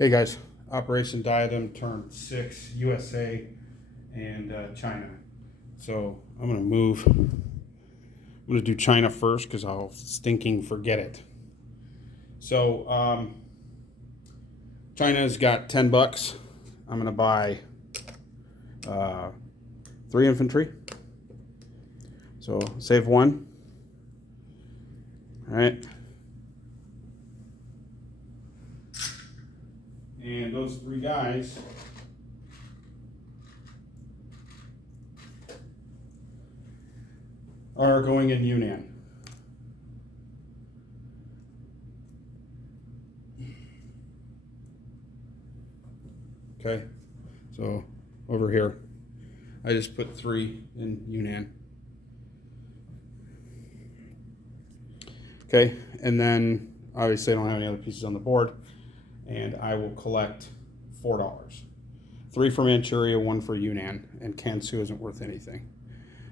Hey guys, Operation Diadem turned 6, USA and China. So I'm gonna do China first because I'll stinking forget it. So China's got $10. I'm gonna buy 3 infantry. So save 1. All right. And those 3 guys are going in Yunnan. Okay, so over here, I just put 3 in Yunnan. Okay, and then obviously I don't have any other pieces on the board, and I will collect $4. 3 for Manchuria, 1 for Yunnan, and Kansu isn't worth anything.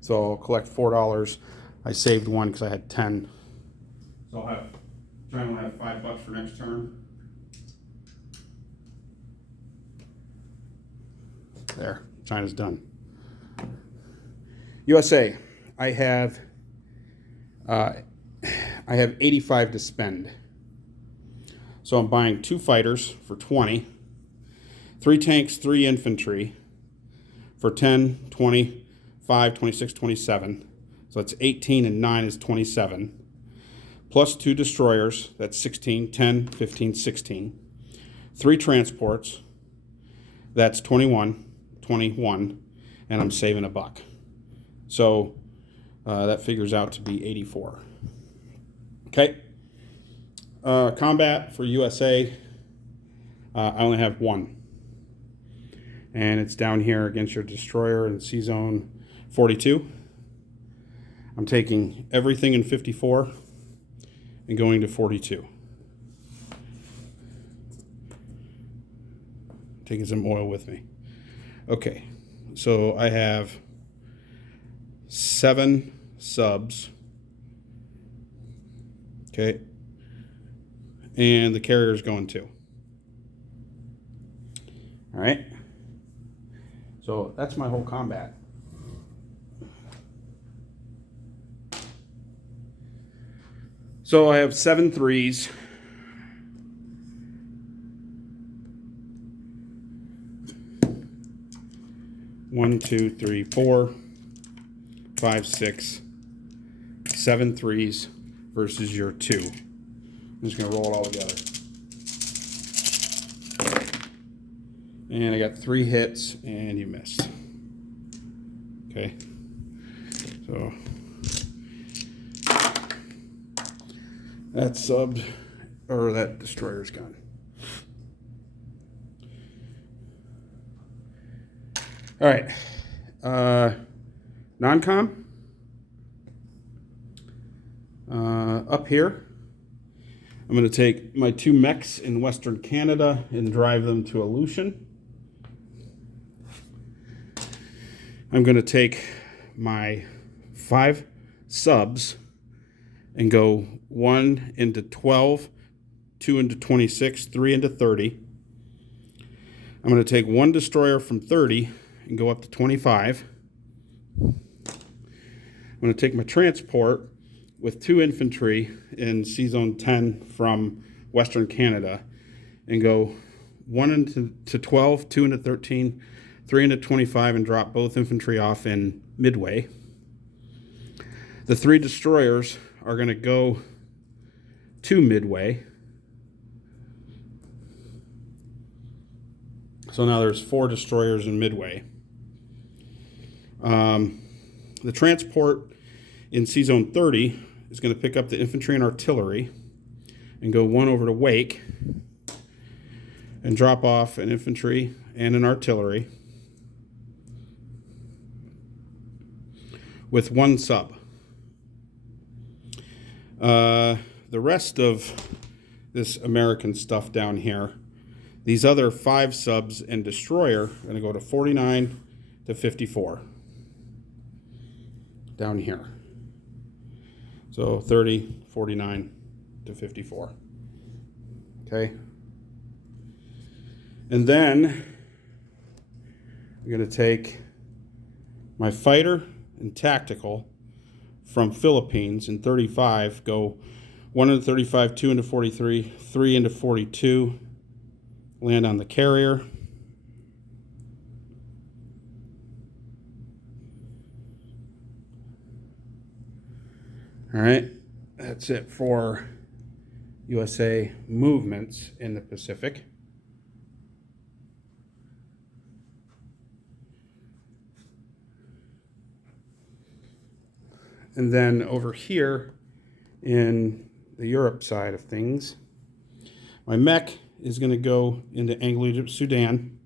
So I'll collect $4. I saved 1 because I had 10. So I'll try and have $5 for next turn. There, China's done. USA, I have 85 to spend. So I'm buying 2 fighters for 20, 3 tanks, 3 infantry for 10, 25, 26, 27. So that's 18 and 9 is 27. Plus 2 destroyers, that's 16, 10, 15, 16. 3 transports, that's 21, and I'm saving $1. So that figures out to be 84. Okay. Combat for USA, I only have 1. And it's down here against your destroyer in C zone 42. I'm taking everything in 54 and going to 42. Taking some oil with me. Okay, so I have 7 subs. Okay, and the carrier's going too. All right, so that's my whole combat. So I have 7 3s. One, 2, 3, 4, 5, 6, 7 3s versus your 2. I'm just gonna roll it all together. And I got 3 hits and you missed. Okay. So that subbed, or that destroyer's gone. All right, non-com. Up here, I'm going to take my 2 mechs in Western Canada and drive them to Aleutian. I'm going to take my 5 subs and go 1 into 12, 2 into 26, 3 into 30. I'm going to take 1 destroyer from 30 and go up to 25. I'm going to take my transport with 2 infantry in C zone 10 from Western Canada and go 1 into 12, 2 into 13, 3 into 25 and drop both infantry off in Midway. The 3 destroyers are going to go to Midway. So now there's 4 destroyers in Midway. The transport in C zone 30 is going to pick up the infantry and artillery and go 1 over to Wake and drop off an infantry and an artillery with 1 sub. The rest of this American stuff down here, these other 5 subs and destroyer are going to go to 49 to 54 down here. So 30, 49 to 54. Okay. And then I'm going to take my fighter and tactical from Philippines in 35, go 1 into 35, 2 into 43, 3 into 42, land on the carrier. All right, that's it for USA movements in the Pacific. And then over here in the Europe side of things, my mech is going to go into Anglo-Egypt, Sudan.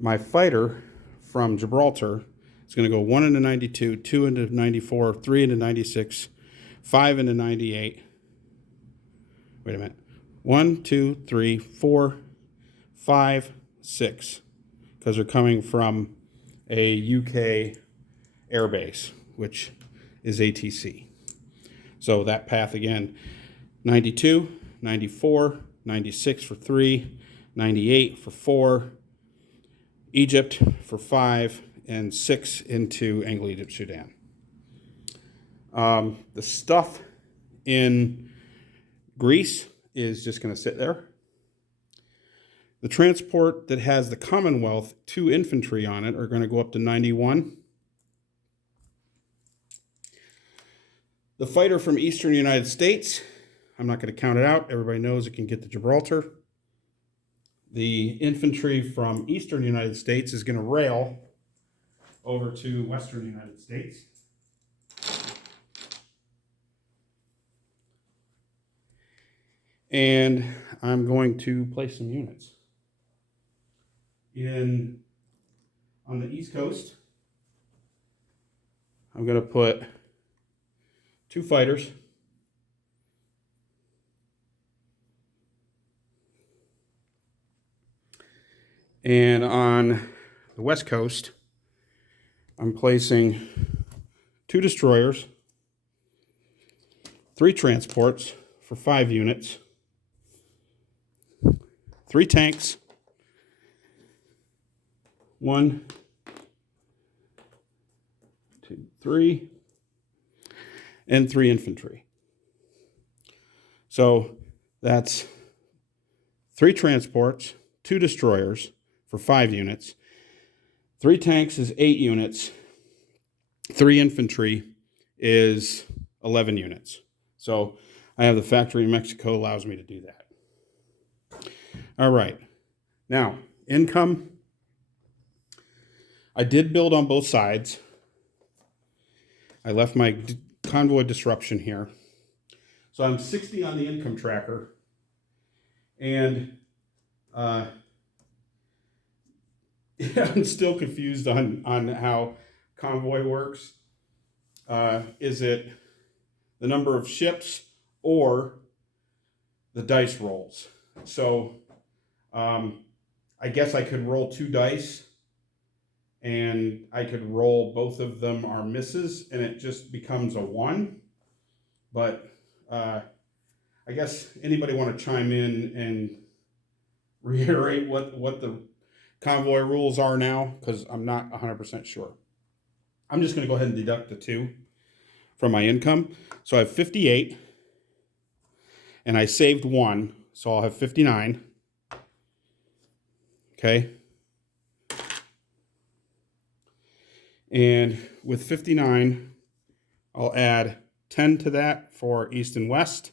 My fighter from Gibraltar is going to go 1 into 92, 2 into 94, 3 into 96, 5 into 98. Wait a minute. 1, 2, 3, 4, 5, 6. Because they're coming from a UK airbase, which is ATC. So that path again, 92, 94, 96 for 3, 98 for 4, Egypt for 5, and 6 into Anglo-Egypt, Sudan. The stuff in Greece is just going to sit there. The transport that has the Commonwealth 2 infantry on it are going to go up to 91. The fighter from eastern United States, I'm not going to count it out. Everybody knows it can get to Gibraltar. The infantry from eastern United States is going to rail over to western United States. And I'm going to place some units. On the East Coast, I'm going to put 2 fighters. And on the West Coast, I'm placing 2 destroyers, 3 transports for 5 units, 3 tanks, 1, 2, 3, and 3 infantry. So that's 3 transports, 2 destroyers for 5 units, 3 tanks is 8 units, 3 infantry is 11 units. So I have the factory in Mexico allows me to do that. All right. Now, income. I did build on both sides. I left my convoy disruption here. So I'm 60 on the income tracker. And I'm still confused on how convoy works. Is it the number of ships or the dice rolls? So I guess I could roll 2 dice and I could roll both of them are misses and it just becomes a 1. But I guess anybody want to chime in and reiterate what the convoy rules are now? Because I'm not 100% sure. I'm just going to go ahead and deduct the 2 from my income. So I have 58 and I saved 1. So I'll have 59. Okay. And with 59, I'll add 10 to that for East and West.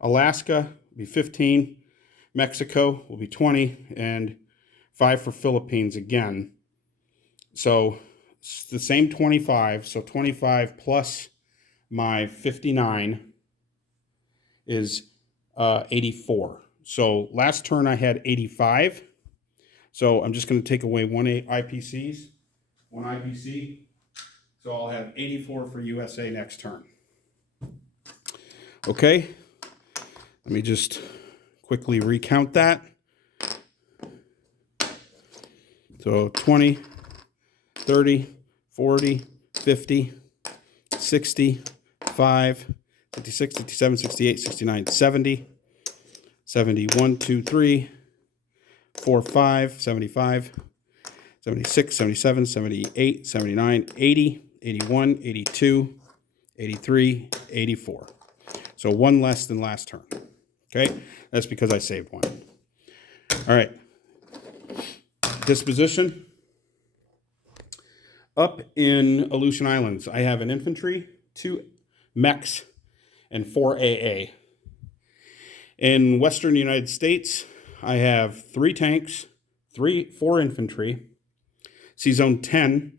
Alaska will be 15. Mexico will be 20. And 5 for Philippines again. So it's the same 25. So 25 plus my 59 is 84. So last turn I had 85. So I'm just going to take away 1 IPCs. 1 IPC. So I'll have 84 for USA next turn. Okay. Let me just quickly recount that. So 20, 30, 40, 50, 60, 5, 56, 57, 68, 69, 70, 71, 2, 3, 4, 5, 75, 76, 77, 78, 79, 80, 81, 82, 83, 84. So one less than last turn. Okay, that's because I saved one. All right. Disposition. Up in Aleutian Islands, I have an infantry, 2 mechs, and 4 AA. In Western United States, I have 3 tanks, 4 infantry. C-Zone 10,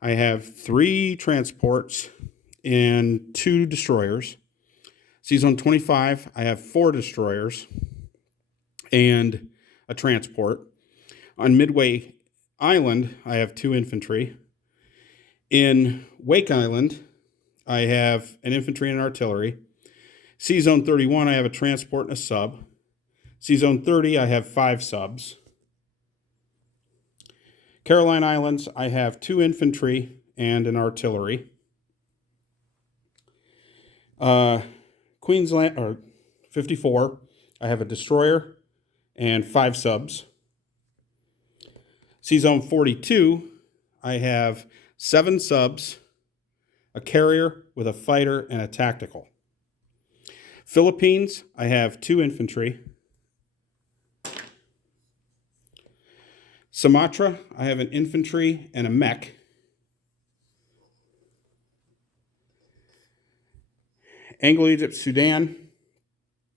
I have 3 transports and 2 destroyers. C-Zone 25, I have 4 destroyers and a transport. On Midway Island, I have 2 infantry. In Wake Island, I have an infantry and artillery. C-Zone 31, I have a transport and a sub. C-Zone 30, I have 5 subs. Caroline Islands, I have 2 infantry and an artillery. Queensland, or 54, I have a destroyer and 5 subs. C-Zone 42, I have 7 subs, a carrier with a fighter and a tactical. Philippines, I have 2 infantry. Sumatra, I have an infantry and a mech. Anglo-Egypt, Sudan,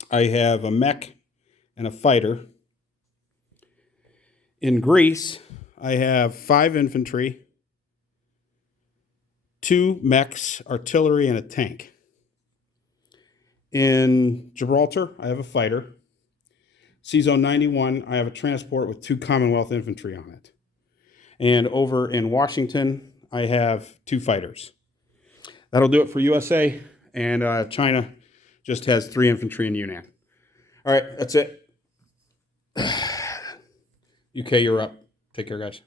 I have a mech and a fighter. In Greece, I have 5 infantry, 2 mechs, artillery, and a tank. In Gibraltar, I have a fighter. C-Zone 91, I have a transport with 2 Commonwealth infantry on it. And over in Washington, I have 2 fighters. That'll do it for USA, and China just has 3 infantry in Yunnan. All right, that's it. UK, you're up. Take care, guys.